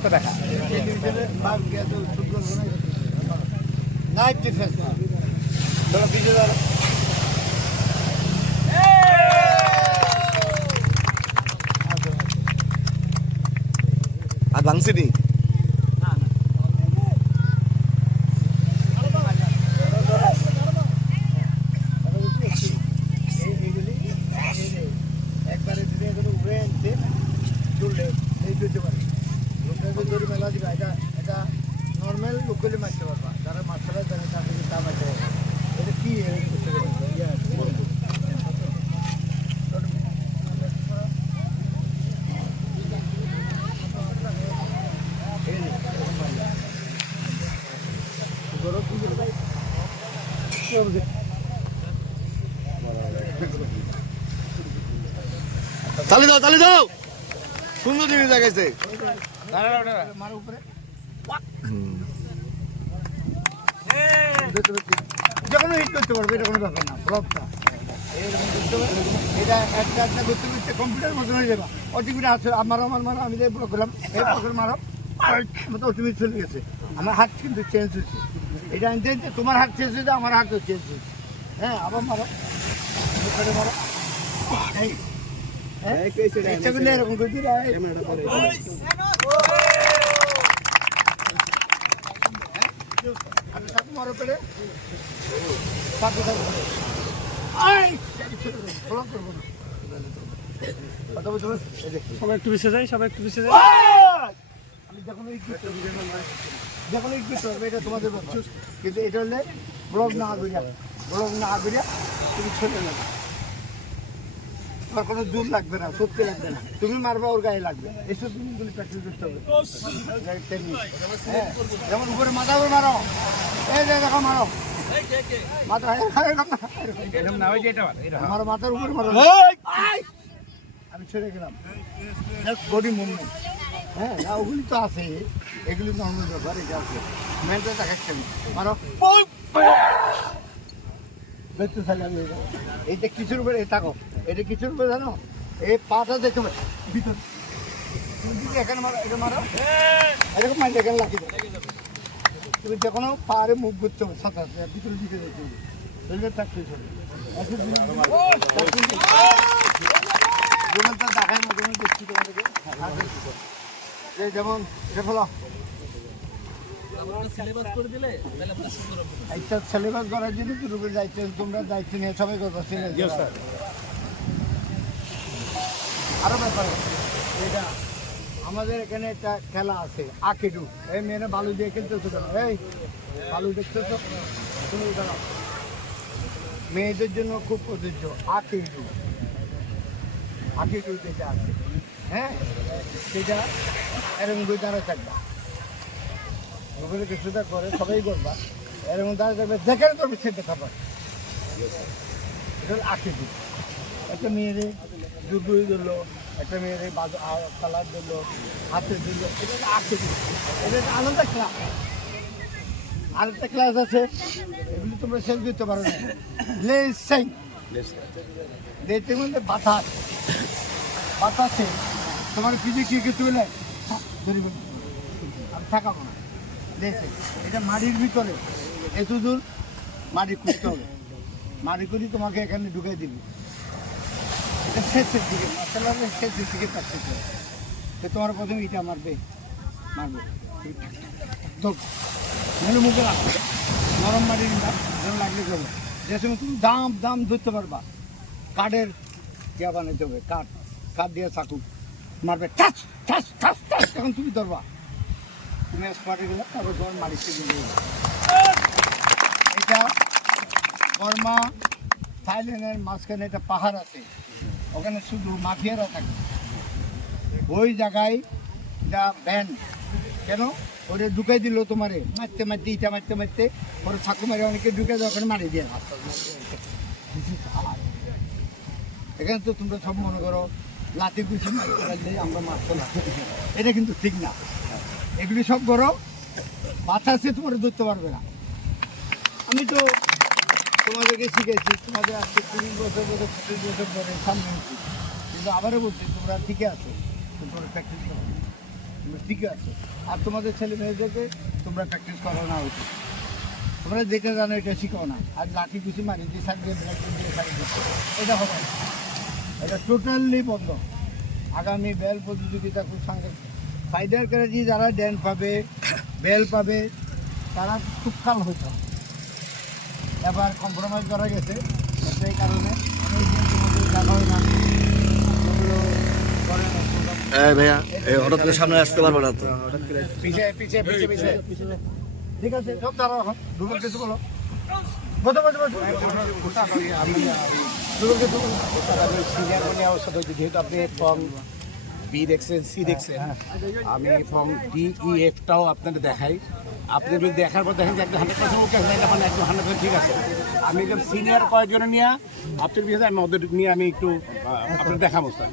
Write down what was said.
একটা দেখা night defence চলো পিছিয়ে দাঁড়ো আর ভাঙছি নি একবারে যদি এগুলো উড়ে আনতে চললে এই চলতে পারে লোকটাকে ধরে মেলা দিবে এটা নর্মাল লোকালি মারতে পারবা যারা মাছরা জানে তাদেরকে তা মারতে পারবা এটা কি চালি দাও সুন্দর জিনিস দেখাইছে মার উপরে যখন হিট করতে পারবে এটা কোনো ব্যাপার না ব্লকটা এটা একটা করতে করতে কম্পিউটার মতন হয়ে যাবে অটোমেটিক আছে আমার মারো আমি ব্লক করলাম এই ব্লকের মারো মতো অটোমেটিক চলে গেছে আমার হাত কিন্তু চেঞ্জ হচ্ছে এটা আনতে আনতে তোমার হাত চেঞ্জ হয়েছে আমার হাতও চেঞ্জ হয়েছে হ্যাঁ আবার মারো মারো এরকম করে দিলে মারো পেরে সবাই একটু পিছিয়ে যায় আমি যখন এটা তোমাদের ব্যাপার কিন্তু এটা হলে ব্লক না করিয়া তুমি ছেড়ে নেবে তোমার কোনো জোর লাগবে না সত্যি লাগবে না তুমি মারবা ওর গায়ে লাগবে এসব জিনিসগুলি প্র্যাকটিস করতে হবে হ্যাঁ যেমন উপরে মাথা উপরে মারো এই যে দেখো মারো মাথা আমার মাথার উপরে মারো আমি ছেড়ে গেলাম বডি মুভমেন্ট হ্যাঁ না ওগুলি তো আছে এগুলি নর্মাল ব্যাপার এটা আছে মেনটা দেখাচ্ছেন মারো দেখতে থাকি আমি এইটা কিছুর উপরে থাকো এটা কিছুর উপরে জানো এই পাটা দেখতে পাই ভিতর এখানে মারো এটা মারো এরকম মাইন্ড এখানে লাগিয়ে দেয় তুমি যে কোনো পাহাড়ে মুখ করতে হবে সাঁতার ভিতরে দিকে দেখতে হবে শরীরের প্র্যাকটিস হবে জীবনটা দেখায় না যেমন দেখছি তোমাদেরকে যেমন এটা ফলো একটা সিলেবাস করার জন্য গ্রুপের দায়িত্ব তোমরা দায়িত্ব নিয়ে সবাই করবো আরো ব্যাপার এটা আমাদের এখানে একটা খেলা আছে আকিডু এই মেয়েরা বালু দিয়ে খেলতেছো কেন এই বালু দেখতেছো তুমি দাঁড়াও মেয়েদের জন্য খুব প্রযোজ্য আকিডু যেটা আছে হ্যাঁ সেটা এরকম করে দাঁড়া থাকবা ওগুলো কিছুটা করে সবাই করবা এরকম দাঁড়া থাকবে যেখানে করবে সেটা খাবার এটা হল আকিডু একটা মেয়েরে দুধুই ধরলো একটা মেয়েরে কালার ধরলো হাতে ধরলো এটা হলো আকিডু এটা আলাদা ক্লাস আরেকটা ক্লাস আছে এগুলি তোমরা শেষ করতে পারো না লেসাই লেসের মধ্যে বাতাসে তোমার পিঠে কি কিছু হলে ধরি আর থাকাবো না লেসে এটা মাটির ভিতরে এত দূর মাটি খুঁজতে হবে মাটি করি তোমাকে এখানে ঢুকে দিবি এটা শেষের দিকে মার্শাল শেষের দিকে প্র্যাকটিস হবে তো তোমার প্রথমে ইটা মারবে মেলে মুখে রাখবে নরম মাটির যেন লাগলে করবে যে সময় তুমি দাম ধরতে পারবা কাঠের ইয়া বানাইতে হবে কাঠ দিয়ে চাকু মারবে টাচ তখন তুমি ধরবা তুমি স্পটে গেলে তারপর তোমার মাটিতে গেলে এটা বর্মা থাইল্যান্ডের মাঝখানে একটা পাহাড় আছে ওখানে শুধু মাফিয়ারা থাকে ওই জায়গায় এটা ব্যান কেন ওটা ঢুকাই দিল তোমারে মারতে ইটা মারতে ওরা ছাকু মারে অনেকে ঢুকে দেয় ওখানে মারি দিয়ে এখানে তো তোমরা সব মনে করো লাঠি গুছি মারতে পারলে আমরা মারতো না এটা কিন্তু ঠিক না এগুলি সব করো বাতাসে তোমার ধরতে পারবে না আমি তো তোমাদেরকে শিখেছি তোমাদের আজকে 30 বছর 25 বছর পরে সামনে কিন্তু আবারও বলছি তোমরা ঠিকই আছো তোমরা প্র্যাকটিস করো ঠিক আছে। আর তোমাদের ছেলে মেয়েদেরকে তোমরা প্র্যাকটিস করো না উচিত। তোমরা যেটা জানো এটা শিখাও না। আর লাঠি কিছু মারি দিয়ে সাইড দিয়ে ব্রেক দিয়ে সাইড দিচ্ছে, এটা হবে না। এটা টোটালি বন্ধ। আগামী বেল প্রতিযোগিতা খুব সঙ্গে ফাইডার করে দিয়ে যারা ড্যান পাবে, বেল পাবে, তারা তুৎকাল হইতে হবে। এবার কম্প্রোমাইজ করা গেছে, সেই কারণে অনেক দিন তোমাদের দেখা হয় না, ওগুলো করে না program। এই ভাইয়া এই হঠাৎ করে সামনে আসতে পারবে না তো। ঠিক আছে, সব দাঁড়াও এখন। দুপুর কিছু বলো। বসো, বসো, বসো। দুপুর কিছু বলো। সিনিয়র বলে অবস্থা হয়েছে, যেহেতু আপনি ফর্ম বি দেখছেন, সি দেখছেন, আমি ফর্ম ডি ই এফটাও আপনাদের দেখাই। আপনি যদি দেখার পর দেখেন যে একদম 100% ওকে আছে, মানে একদম 100% ঠিক আছে। আমি একদম সিনিয়র কয়েকজনে নিয়ে আপনার বিষয়ে আমি ওদের নিয়ে আমি একটু আপনাদের দেখাবো স্যার।